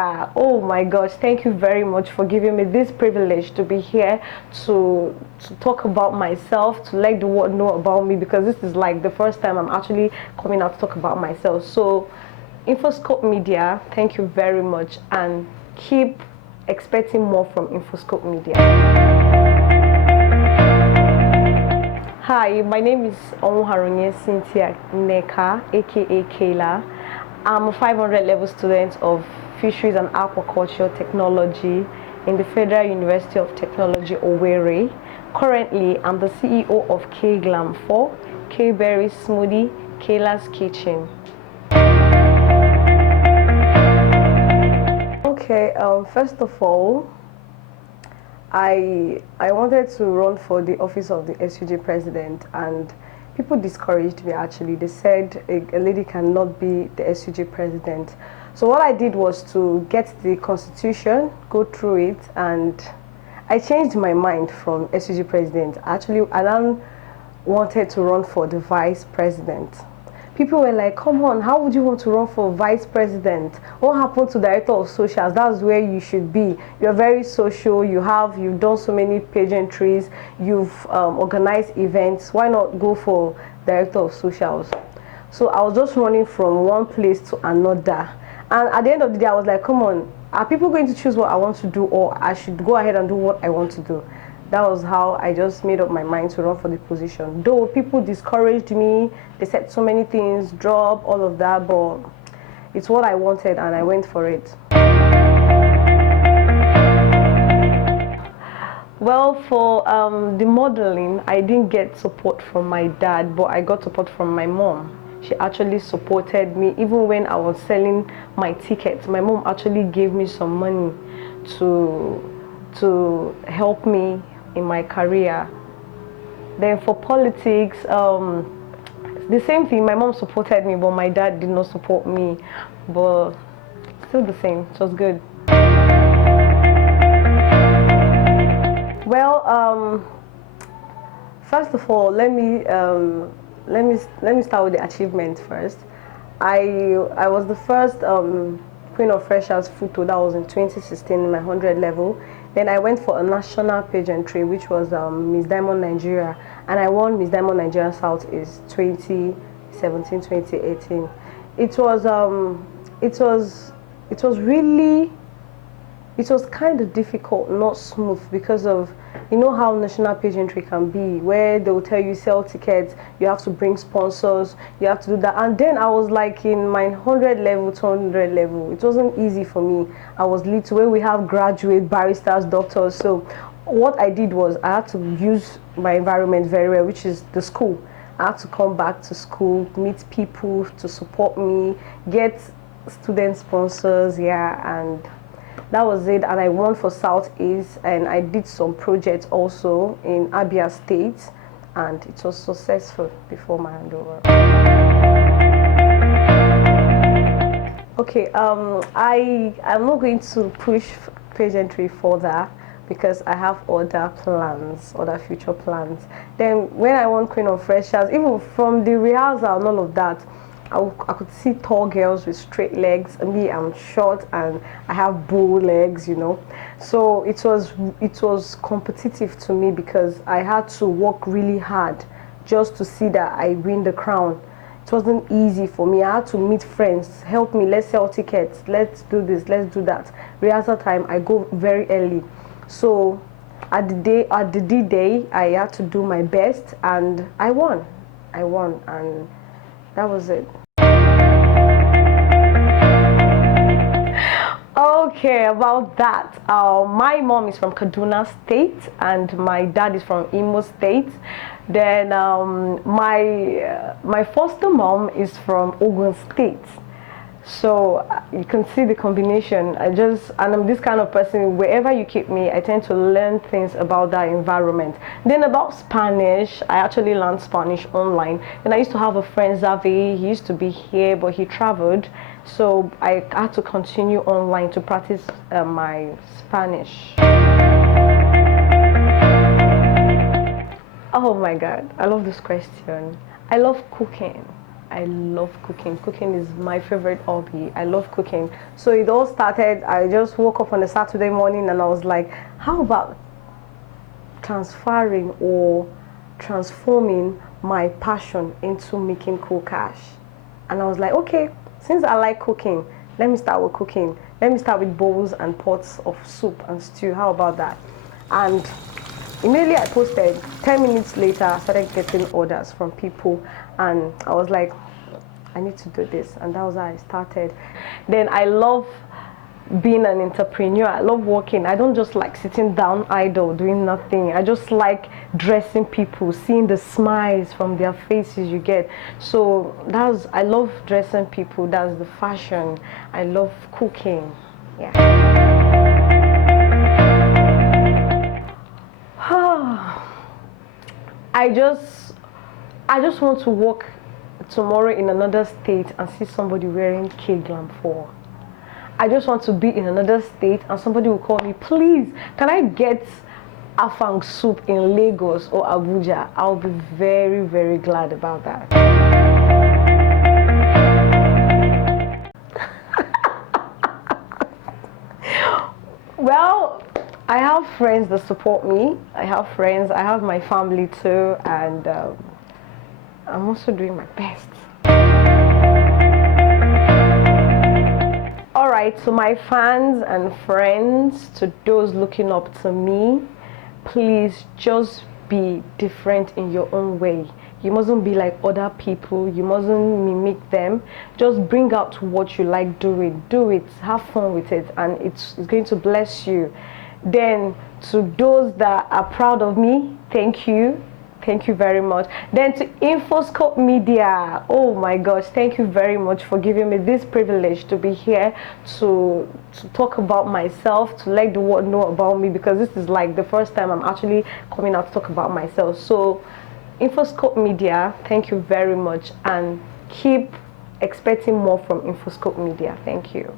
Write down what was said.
media. Oh my gosh, thank you very much for giving me this privilege to be here to talk about myself, to let the world know about me, because this is like the first time I'm actually coming out to talk about myself. So Infoscope Media, thank you very much, and keep expecting more from Infoscope Media. Hi, my name is Onwuharunye Cynthia Neka, aka Kayla. I'm a 500 level student of Fisheries and Aquaculture Technology in the Federal University of Technology, Owerri. Currently, I'm the CEO of K-Glam 4, K-Berry Smoothie, Kayla's Kitchen. Okay, first of all, I wanted to run for the office of the SGA President, and people discouraged me actually. They said a lady cannot be the SGA President. So what I did was to get the Constitution, go through it, and I changed my mind from SGA President. Actually, I then wanted to run for the Vice President. People were like, come on, how would you want to run for Vice President? What happened to Director of Socials? That's where you should be. You're very social, you've done so many pageantries, you've organized events. Why not go for Director of Socials? So I was just running from one place to another. And at the end of the day, I was like, come on, are people going to choose what I want to do, or I should go ahead and do what I want to do? That was how I just made up my mind to run for the position. Though people discouraged me, they said so many things, drop, all of that, but it's what I wanted and I went for it. Well, for the modeling, I didn't get support from my dad, but I got support from my mom. She actually supported me even when I was selling my tickets. My mom actually gave me some money to help me in my career. Then for politics, the same thing. My mom supported me, but my dad did not support me. But still the same. It was good. Well, first of all, let me start with the achievement first. I was the first Queen of Freshers photo. That was in 2016 in my 100 level. Then I went for a national pageantry, which was Miss Diamond Nigeria, and I won Miss Diamond Nigeria Southeast 2017-2018. It was kind of difficult, not smooth, because of, you know how national pageantry can be, where they will tell you sell tickets, you have to bring sponsors, you have to do that. And then I was like in my 100 level, 200 level. It wasn't easy for me. I was little, where we have graduate baristas, doctors. So what I did was I had to use my environment very well, which is the school. I had to come back to school, meet people to support me, get student sponsors, and that was it. And I won for Southeast, and I did some projects also in Abia State, and it was successful before my handover. Okay, I'm not going to push pageantry further because I have other plans, other future plans. Then when I won Queen of Freshers, even from the rehearsal and all of that, I could see tall girls with straight legs. Me, I'm short and I have bow legs, you know. So it was competitive to me because I had to work really hard just to see that I win the crown. It wasn't easy for me. I had to meet friends, help me, let's sell tickets, let's do this, let's do that. Rehearsal time, I go very early. So at the D-Day, I had to do my best, and I won, and that was it. Okay, about that. My mom is from Kaduna State and my dad is from Imo State. Then my foster mom is from Ogun State. So you can see the combination. And I'm this kind of person, wherever you keep me, I tend to learn things about that environment. Then about Spanish, I actually learned Spanish online. And I used to have a friend, Xavi. He used to be here, but he traveled. So I had to continue online to practice my Spanish. Oh my God, I love this question. I love cooking. I love cooking. Cooking is my favorite hobby. I love cooking. So it all started, I just woke up on a Saturday morning and I was like, how about transferring or transforming my passion into making cool cash? And I was like, okay, since I like cooking, let me start with cooking. Let me start with bowls and pots of soup and stew. How about that? And immediately I posted. 10 minutes later, I started getting orders from people, and I was like, I need to do this, and that was how I started. Then I love being an entrepreneur. I love working. I don't just like sitting down idle doing nothing. I just like dressing people, seeing the smiles from their faces you get. So I love dressing people. That's the fashion. I love cooking. Yeah. I just want to walk tomorrow in another state and see somebody wearing Kayla for. I just want to be in another state and somebody will call me, please, can I get afang soup in Lagos or Abuja? I'll be very, very glad about that. Well, I have friends that support me. I have friends, I have my family too, and I'm also doing my best. Alright, to my fans and friends, to those looking up to me, please just be different in your own way. You mustn't be like other people. You mustn't mimic them. Just bring out what you like doing. Do it. Have fun with it, and it's going to bless you. Then to those that are proud of me, thank you. Thank you very much. Then to Infoscope Media, oh my gosh, thank you very much for giving me this privilege to be here to talk about myself, to let the world know about me, because this is like the first time I'm actually coming out to talk about myself. So Infoscope Media, thank you very much, and keep expecting more from Infoscope Media. Thank you.